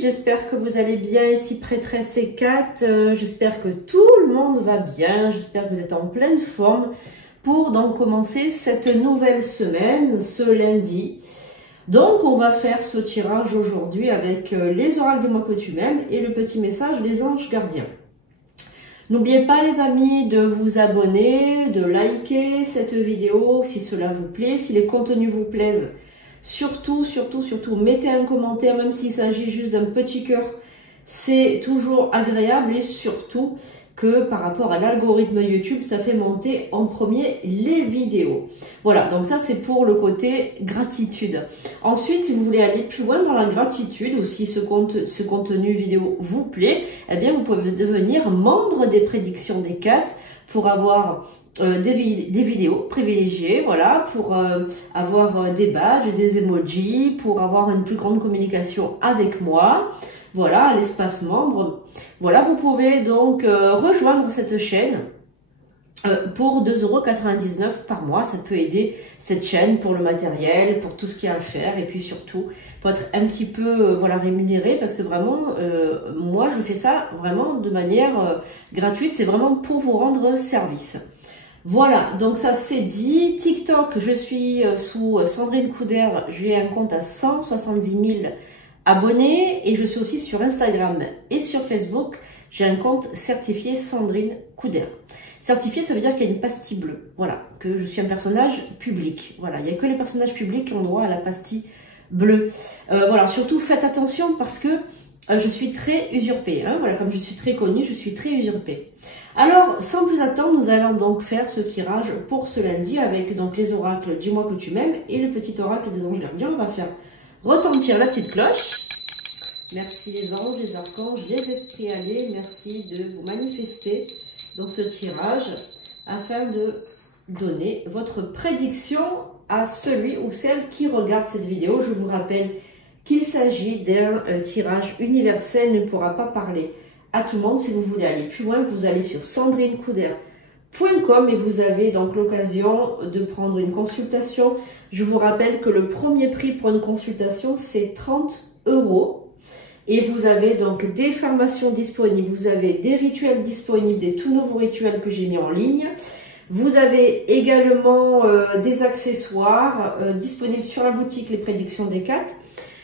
suite, j'espère que vous allez bien ici prêtresse et Kat, j'espère que tout le monde va bien, j'espère que vous êtes en pleine forme pour donc commencer cette nouvelle semaine, ce lundi. Donc on va faire ce tirage aujourd'hui avec les oracles des mois que tu m'aimes et le petit message des anges gardiens. N'oubliez pas les amis de vous abonner, de liker cette vidéo si cela vous plaît, si les contenus vous plaisent. Surtout, mettez un commentaire, même s'il s'agit juste d'un petit cœur. C'est toujours agréable et surtout que par rapport à l'algorithme YouTube, ça fait monter en premier les vidéos. Voilà, donc ça c'est pour le côté gratitude. Ensuite, si vous voulez aller plus loin dans la gratitude, ou si ce contenu vidéo vous plaît, eh bien vous pouvez devenir membre des prédictions des 4 pour avoir des vidéos privilégiées, voilà, pour avoir des badges, des emojis, pour avoir une plus grande communication avec moi. Voilà, l'espace membre. Voilà, vous pouvez donc rejoindre cette chaîne pour 2,99 € par mois. Ça peut aider cette chaîne pour le matériel, pour tout ce qu'il y a à faire et puis surtout pour être un petit peu voilà, rémunéré parce que vraiment, moi je fais ça vraiment de manière gratuite. C'est vraiment pour vous rendre service. Voilà, donc ça c'est dit. TikTok, je suis sous Sandrine Couder, j'ai un compte à 170 000 abonnés et je suis aussi sur Instagram et sur Facebook. J'ai un compte certifié Sandrine Couder. Certifié, ça veut dire qu'il y a une pastille bleue. Voilà, que je suis un personnage public. Voilà, il n'y a que les personnages publics qui ont droit à la pastille bleue. Voilà, surtout faites attention parce que je suis très usurpée. Hein, voilà, comme je suis très connue, je suis très usurpée. Alors, sans plus attendre, nous allons donc faire ce tirage pour ce lundi avec donc les oracles du mois que tu m'aimes et le petit oracle des anges gardiens. On va faire retentir la petite cloche. Merci les anges, les archanges, les esprits alliés. Merci de vous manifester dans ce tirage afin de donner votre prédiction à celui ou celle qui regarde cette vidéo. Je vous rappelle qu'il s'agit d'un tirage universel, ne pourra pas parler à tout le monde. Si vous voulez aller plus loin, vous allez sur sandrinecouder.com et vous avez donc l'occasion de prendre une consultation. Je vous rappelle que le premier prix pour une consultation, c'est 30 €. Et vous avez donc des formations disponibles, vous avez des rituels disponibles, des tout nouveaux rituels que j'ai mis en ligne. Vous avez également des accessoires disponibles sur la boutique Les Prédictions des 4.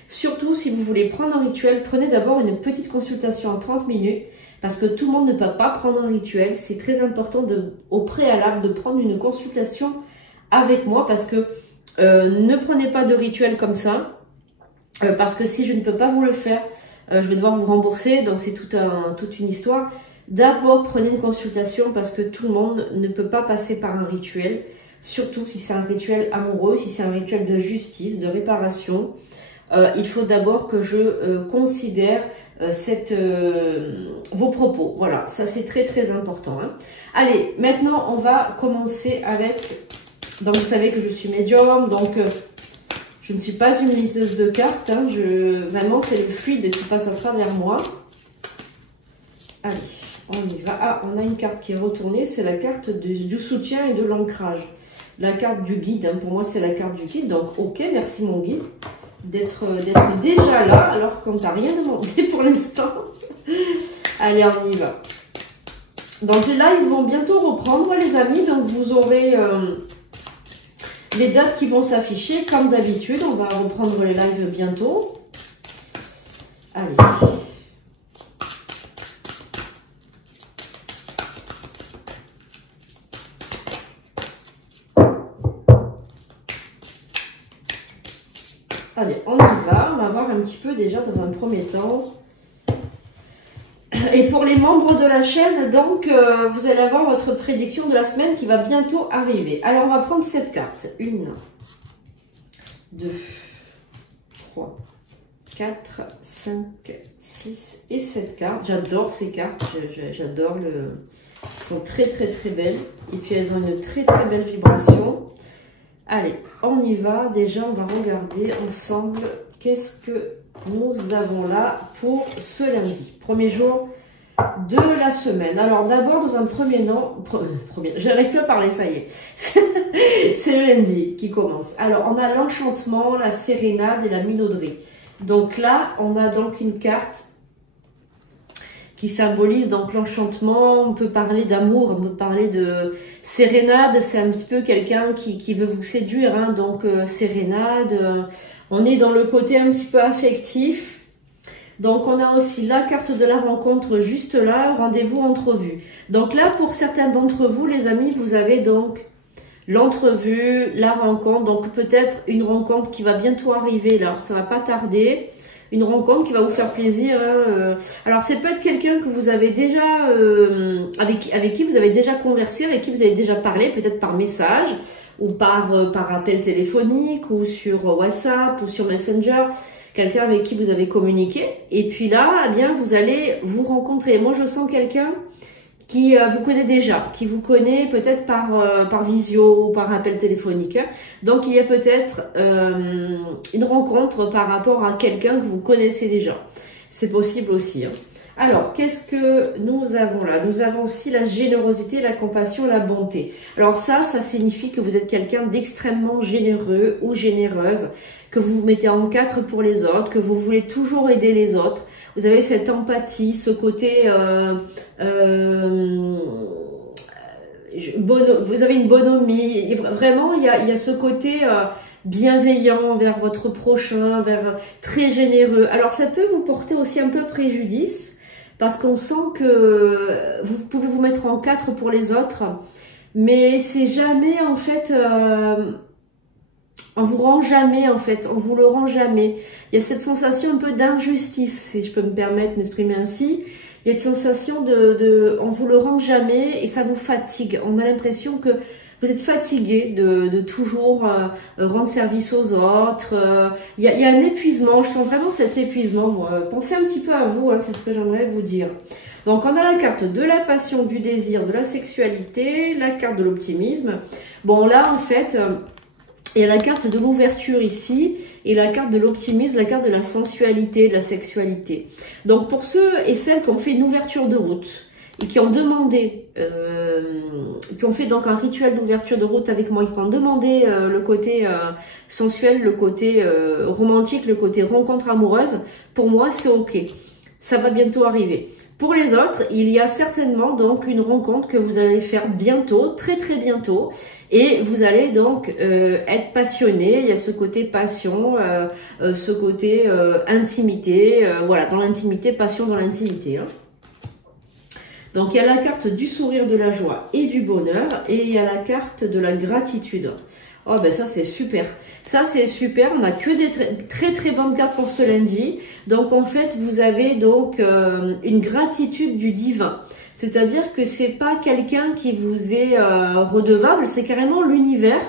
Surtout, si vous voulez prendre un rituel, prenez d'abord une petite consultation en 30 minutes parce que tout le monde ne peut pas prendre un rituel. C'est très important au préalable de prendre une consultation avec moi parce que ne prenez pas de rituel comme ça parce que si je ne peux pas vous le faire, je vais devoir vous rembourser. Donc, c'est toute une histoire. D'abord, prenez une consultation parce que tout le monde ne peut pas passer par un rituel, surtout si c'est un rituel amoureux, si c'est un rituel de justice, de réparation. Il faut d'abord que je considère vos propos. Voilà, ça c'est très important. Hein. Allez, maintenant on va commencer avec... Donc vous savez que je suis médium, donc je ne suis pas une liseuse de cartes. Hein. Vraiment c'est le fluide qui passe à travers moi. Allez, on y va. Ah, on a une carte qui est retournée, c'est la carte du soutien et de l'ancrage. La carte du guide, hein. Pour moi c'est la carte du guide, donc ok, merci mon guide. D'être déjà là, alors qu'on t'a rien demandé pour l'instant. Allez, on y va. Donc les lives vont bientôt reprendre, les amis. Donc vous aurez les dates qui vont s'afficher, comme d'habitude. On va reprendre les lives bientôt. Allez. Allez, on y va. On va voir un petit peu déjà dans un premier temps. Et pour les membres de la chaîne, donc, vous allez avoir votre prédiction de la semaine qui va bientôt arriver. Alors, on va prendre cette carte. 1, 2, 3, 4, 5, 6 et 7 cartes. J'adore ces cartes. J'adore Elles sont très belles. Et puis, elles ont une très belle vibration. Allez, on y va. Déjà, on va regarder ensemble qu'est-ce que nous avons là pour ce lundi. Premier jour de la semaine. Alors, d'abord, dans un premier nom... J'arrive plus à parler, ça y est. C'est le lundi qui commence. Alors, on a l'enchantement, la sérénade et la minauderie. Donc là, on a donc une carte qui symbolise donc l'enchantement. On peut parler d'amour, on peut parler de sérénade. C'est un petit peu quelqu'un qui veut vous séduire, hein, donc sérénade. On est dans le côté un petit peu affectif. Donc on a aussi la carte de la rencontre juste là, rendez-vous entrevue. Donc là, pour certains d'entre vous, les amis, vous avez donc l'entrevue, la rencontre. Donc peut-être une rencontre qui va bientôt arriver là, ça va pas tarder. Une rencontre qui va vous faire plaisir. Hein. Alors, c'est peut-être quelqu'un que vous avez déjà, avec qui vous avez déjà conversé, avec qui vous avez déjà parlé, peut-être par message, ou par appel téléphonique, ou sur WhatsApp, ou sur Messenger. Quelqu'un avec qui vous avez communiqué. Et puis là, eh bien, vous allez vous rencontrer. Moi, je sens quelqu'un qui vous connaît déjà, qui vous connaît peut-être par visio ou par appel téléphonique. Donc, il y a peut-être une rencontre par rapport à quelqu'un que vous connaissez déjà. C'est possible aussi. Hein. Alors, qu'est-ce que nous avons là? Nous avons aussi la générosité, la compassion, la bonté. Alors ça signifie que vous êtes quelqu'un d'extrêmement généreux ou généreuse, que vous vous mettez en quatre pour les autres, que vous voulez toujours aider les autres. Vous avez cette empathie, ce côté... vous avez une bonhomie. Vraiment, il y a ce côté bienveillant vers votre prochain, très généreux. Alors, ça peut vous porter aussi un peu préjudice, parce qu'on sent que vous pouvez vous mettre en quatre pour les autres, mais c'est jamais, en fait... on vous rend jamais, en fait, on vous le rend jamais. Il y a cette sensation un peu d'injustice, si je peux me permettre de m'exprimer ainsi. Il y a une sensation on vous le rend jamais et ça vous fatigue. On a l'impression que vous êtes fatigué de toujours rendre service aux autres. Il y a un épuisement, je sens vraiment cet épuisement. Moi. Pensez un petit peu à vous, hein, c'est ce que j'aimerais vous dire. Donc on a la carte de la passion, du désir, de la sexualité, la carte de l'optimisme. Bon là, en fait... il y a la carte de l'ouverture ici et la carte de l'optimisme, la carte de la sensualité, de la sexualité. Donc pour ceux et celles qui ont fait une ouverture de route et qui ont demandé, qui ont fait donc un rituel d'ouverture de route avec moi, qui ont demandé le côté sensuel, le côté romantique, le côté rencontre amoureuse, pour moi c'est ok. Ça va bientôt arriver. Pour les autres, il y a certainement donc une rencontre que vous allez faire bientôt, très très bientôt, et vous allez donc être passionné. Il y a ce côté passion, ce côté intimité, voilà, dans l'intimité, passion dans l'intimité. Hein. Donc il y a la carte du sourire, de la joie et du bonheur, et il y a la carte de la gratitude. Oh ben ça c'est super, ça c'est super, on n'a que des très très bonnes cartes pour ce lundi. Donc en fait vous avez donc une gratitude du divin, c'est-à-dire que c'est pas quelqu'un qui vous est redevable, c'est carrément l'univers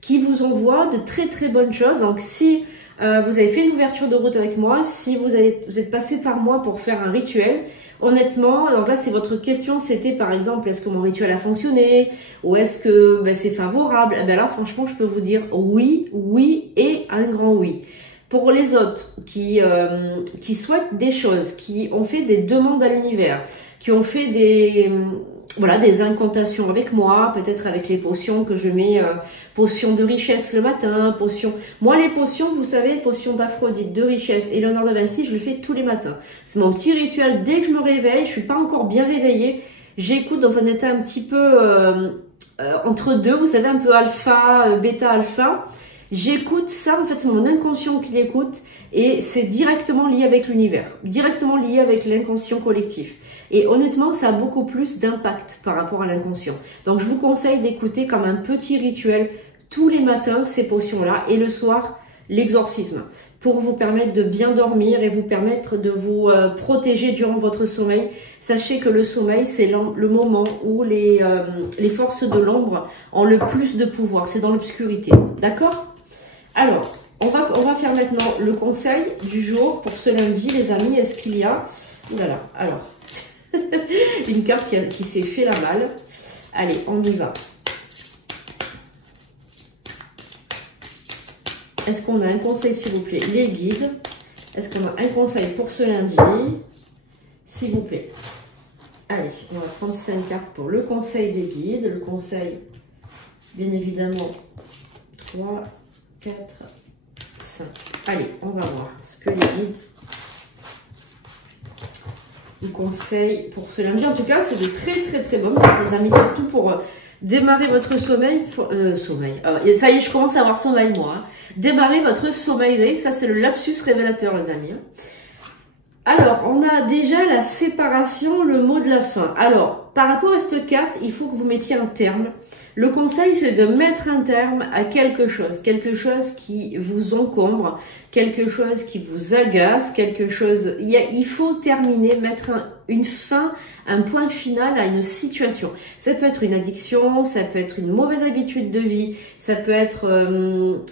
qui vous envoie de très très bonnes choses. Donc si vous avez fait une ouverture de route avec moi, si vous êtes passé par moi pour faire un rituel, honnêtement, alors là c'est votre question, c'était par exemple est-ce que mon rituel a fonctionné ou est-ce que c'est favorable? Ben là franchement je peux vous dire oui, oui et un grand oui. Pour les autres qui souhaitent des choses, qui ont fait des demandes à l'univers, qui ont fait des incantations avec moi, peut-être avec les potions que je mets, potions de richesse le matin, potions... Moi, les potions, vous savez, potions d'Aphrodite, de richesse et l'honneur de Vinci, je le fais tous les matins. C'est mon petit rituel. Dès que je me réveille, je suis pas encore bien réveillée, j'écoute dans un état un petit peu entre deux, vous savez, un peu alpha, bêta, alpha. J'écoute ça, en fait, c'est mon inconscient qui l'écoute et c'est directement lié avec l'univers, directement lié avec l'inconscient collectif. Et honnêtement, ça a beaucoup plus d'impact par rapport à l'inconscient. Donc, je vous conseille d'écouter comme un petit rituel tous les matins ces potions-là et le soir, l'exorcisme pour vous permettre de bien dormir et vous permettre de vous protéger durant votre sommeil. Sachez que le sommeil, c'est le moment où les forces de l'ombre ont le plus de pouvoir. C'est dans l'obscurité. D'accord ? Alors, on va faire maintenant le conseil du jour pour ce lundi, les amis. Est-ce qu'il y a... Ouh là là, alors... une carte qui s'est fait la malle. Allez, on y va. Est-ce qu'on a un conseil, s'il vous plaît? Les guides. Est-ce qu'on a un conseil pour ce lundi? S'il vous plaît. Allez, on va prendre 5 cartes pour le conseil des guides. Le conseil, bien évidemment, 3, 4, passe. Allez, on va voir ce que les guides vous conseillent pour ce lundi. En tout cas, c'est de très bonnes, les amis, surtout pour démarrer votre sommeil. Alors, ça y est, je commence à avoir sommeil, moi. Hein. Démarrer votre sommeil, vous voyez, ça c'est le lapsus révélateur, les amis. Hein. Alors, on a déjà la séparation, le mot de la fin. Alors, par rapport à cette carte, il faut que vous mettiez un terme. Le conseil, c'est de mettre un terme à quelque chose qui vous encombre, quelque chose qui vous agace, quelque chose... Il faut terminer, mettre une fin, un point final à une situation. Ça peut être une addiction, ça peut être une mauvaise habitude de vie, ça peut être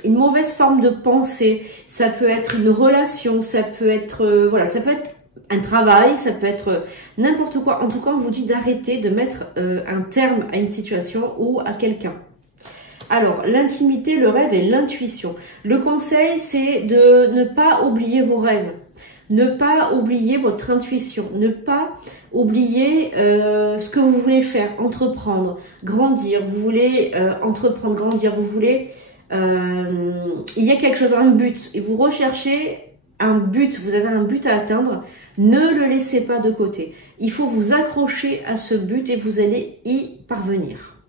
une mauvaise forme de pensée, ça peut être une relation, ça peut être... voilà, ça peut être un travail, ça peut être n'importe quoi. En tout cas, on vous dit d'arrêter de mettre un terme à une situation ou à quelqu'un. Alors, l'intimité, le rêve et l'intuition. Le conseil, c'est de ne pas oublier vos rêves. Ne pas oublier votre intuition, ne pas oublier ce que vous voulez faire, entreprendre, grandir. Vous voulez entreprendre, grandir, vous voulez... il y a quelque chose, un but, et vous recherchez un but, vous avez un but à atteindre, ne le laissez pas de côté. Il faut vous accrocher à ce but et vous allez y parvenir.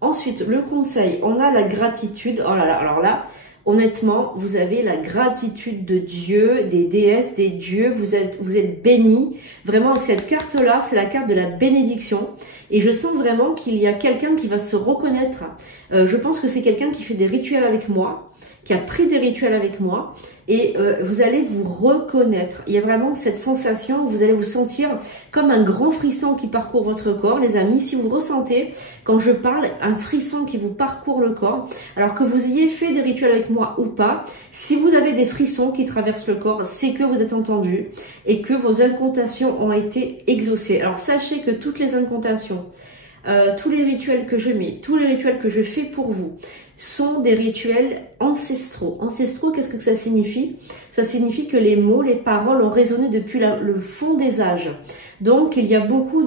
Ensuite, le conseil, on a la gratitude. Oh là là, alors là... Honnêtement, vous avez la gratitude de Dieu, des déesses, des dieux, vous êtes bénis. Vraiment, avec cette carte-là, c'est la carte de la bénédiction. Et je sens vraiment qu'il y a quelqu'un qui va se reconnaître. Je pense que c'est quelqu'un qui fait des rituels avec moi, qui a pris des rituels avec moi. Et vous allez vous reconnaître. Il y a vraiment cette sensation, vous allez vous sentir comme un grand frisson qui parcourt votre corps. Les amis, si vous ressentez, quand je parle, un frisson qui vous parcourt le corps, alors que vous ayez fait des rituels avec moi ou pas, si vous avez des frissons qui traversent le corps, c'est que vous êtes entendu et que vos incantations ont été exaucées. Alors sachez que toutes les incantations, tous les rituels que je mets, tous les rituels que je fais pour vous sont des rituels ancestraux. Ancestraux, qu'est-ce que ça signifie? Ça signifie que les mots, les paroles ont résonné depuis le fond des âges. Donc, il y a beaucoup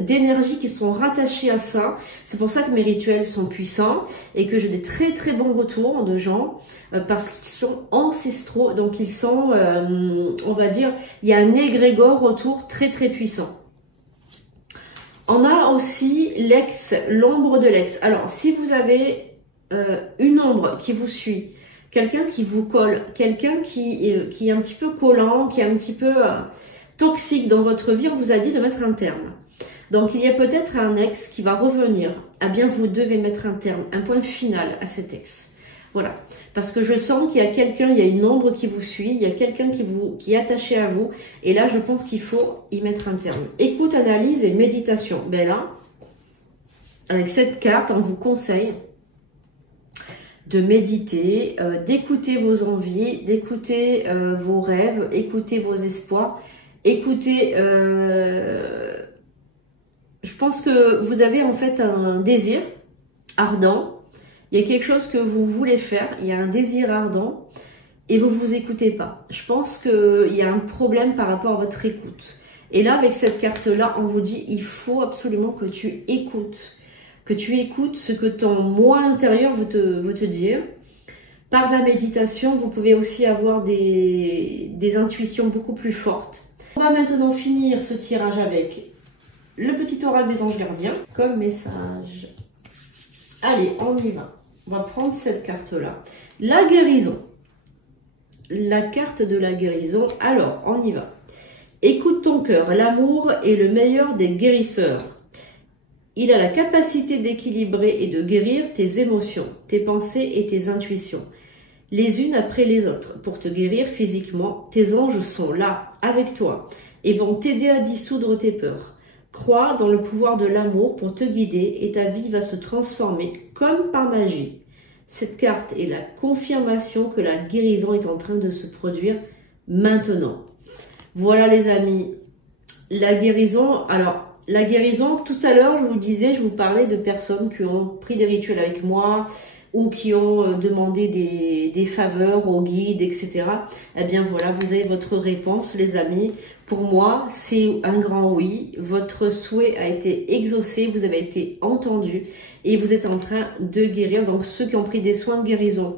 d'énergie qui sont rattachées à ça. C'est pour ça que mes rituels sont puissants et que j'ai des très bons retours de gens parce qu'ils sont ancestraux. Donc, ils sont, on va dire, il y a un égrégore autour très puissant. On a aussi l'ex, l'ombre de l'ex. Alors, si vous avez une ombre qui vous suit, quelqu'un qui vous colle, quelqu'un qui est un petit peu collant, qui est un petit peu toxique dans votre vie, on vous a dit de mettre un terme. Donc, il y a peut-être un ex qui va revenir. Eh bien, vous devez mettre un terme, un point final à cet ex. Voilà, parce que je sens qu'il y a quelqu'un, il y a une ombre qui vous suit, il y a quelqu'un qui est attaché à vous. Et là, je pense qu'il faut y mettre un terme. Écoute, analyse et méditation. Ben là, avec cette carte, on vous conseille de méditer, d'écouter vos envies, d'écouter vos rêves, écouter vos espoirs, écouter... je pense que vous avez en fait un désir ardent. Il y a quelque chose que vous voulez faire, il y a un désir ardent et vous ne vous écoutez pas. Je pense qu'il y a un problème par rapport à votre écoute. Et là, avec cette carte-là, on vous dit, il faut absolument que tu écoutes ce que ton moi intérieur veut te dire. Par la méditation, vous pouvez aussi avoir des intuitions beaucoup plus fortes. On va maintenant finir ce tirage avec le petit oracle des anges gardiens comme message. Allez, on y va. On va prendre cette carte-là. La guérison. La carte de la guérison. Alors, on y va. Écoute ton cœur. L'amour est le meilleur des guérisseurs. Il a la capacité d'équilibrer et de guérir tes émotions, tes pensées et tes intuitions, les unes après les autres. Pour te guérir physiquement, tes anges sont là, avec toi, et vont t'aider à dissoudre tes peurs. Crois dans le pouvoir de l'amour pour te guider et ta vie va se transformer comme par magie. Cette carte est la confirmation que la guérison est en train de se produire maintenant. Voilà les amis, la guérison. Alors, la guérison, tout à l'heure, je vous disais, je vous parlais de personnes qui ont pris des rituels avec moi ou qui ont demandé des faveurs aux guides, etc. Eh bien voilà, vous avez votre réponse, les amis. Pour moi, c'est un grand oui. Votre souhait a été exaucé, vous avez été entendu et vous êtes en train de guérir. Donc ceux qui ont pris des soins de guérison,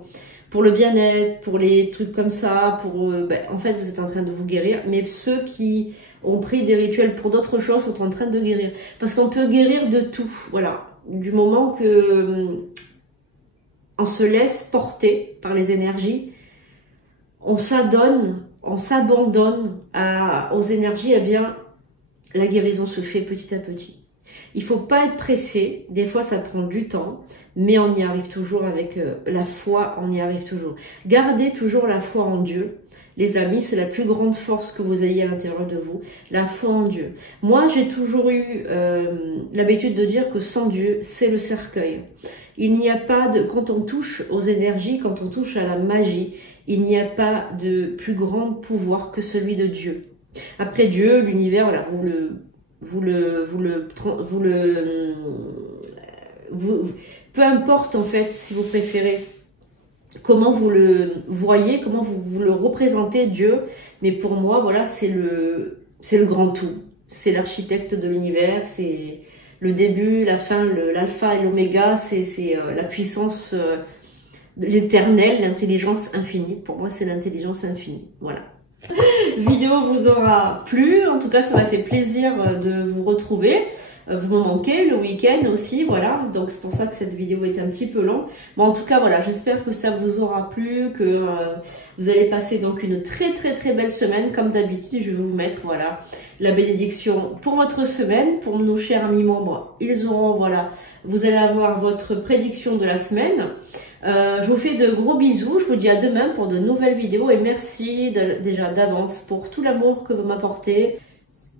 pour le bien-être, pour les trucs comme ça, pour en fait vous êtes en train de vous guérir, mais ceux qui ont pris des rituels pour d'autres choses sont en train de guérir. Parce qu'on peut guérir de tout, voilà. Du moment que on se laisse porter par les énergies, on s'adonne, on s'abandonne aux énergies, eh bien, la guérison se fait petit à petit. Il faut pas être pressé, des fois ça prend du temps, mais on y arrive toujours avec la foi, on y arrive toujours. Gardez toujours la foi en Dieu. Les amis, c'est la plus grande force que vous ayez à l'intérieur de vous, la foi en Dieu. Moi, j'ai toujours eu l'habitude de dire que sans Dieu, c'est le cercueil. Il n'y a pas de... Quand on touche aux énergies, quand on touche à la magie, il n'y a pas de plus grand pouvoir que celui de Dieu. Après Dieu, l'univers, voilà, peu importe en fait, si vous préférez, comment vous le voyez, comment vous le représentez, Dieu, mais pour moi, voilà, c'est le grand tout. C'est l'architecte de l'univers, c'est le début, la fin, l'alpha et l'oméga, c'est la puissance l'éternel, l'intelligence infinie. Pour moi, c'est l'intelligence infinie. Voilà. Vidéo vous aura plu. En tout cas, ça m'a fait plaisir de vous retrouver. Vous me manquez le week-end aussi, voilà. Donc c'est pour ça que cette vidéo est un petit peu longue. Bon, en tout cas, voilà, j'espère que ça vous aura plu, que vous allez passer donc une très belle semaine. Comme d'habitude, je vais vous mettre, voilà, la bénédiction pour votre semaine. Pour nos chers amis membres, ils auront, voilà, vous allez avoir votre prédiction de la semaine. Je vous fais de gros bisous, je vous dis à demain pour de nouvelles vidéos et merci déjà d'avance pour tout l'amour que vous m'apportez.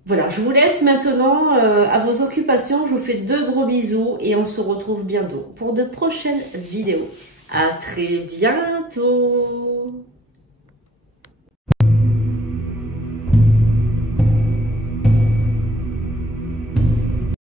Voilà, je vous laisse maintenant à vos occupations, je vous fais de gros bisous et on se retrouve bientôt pour de prochaines vidéos. À très bientôt!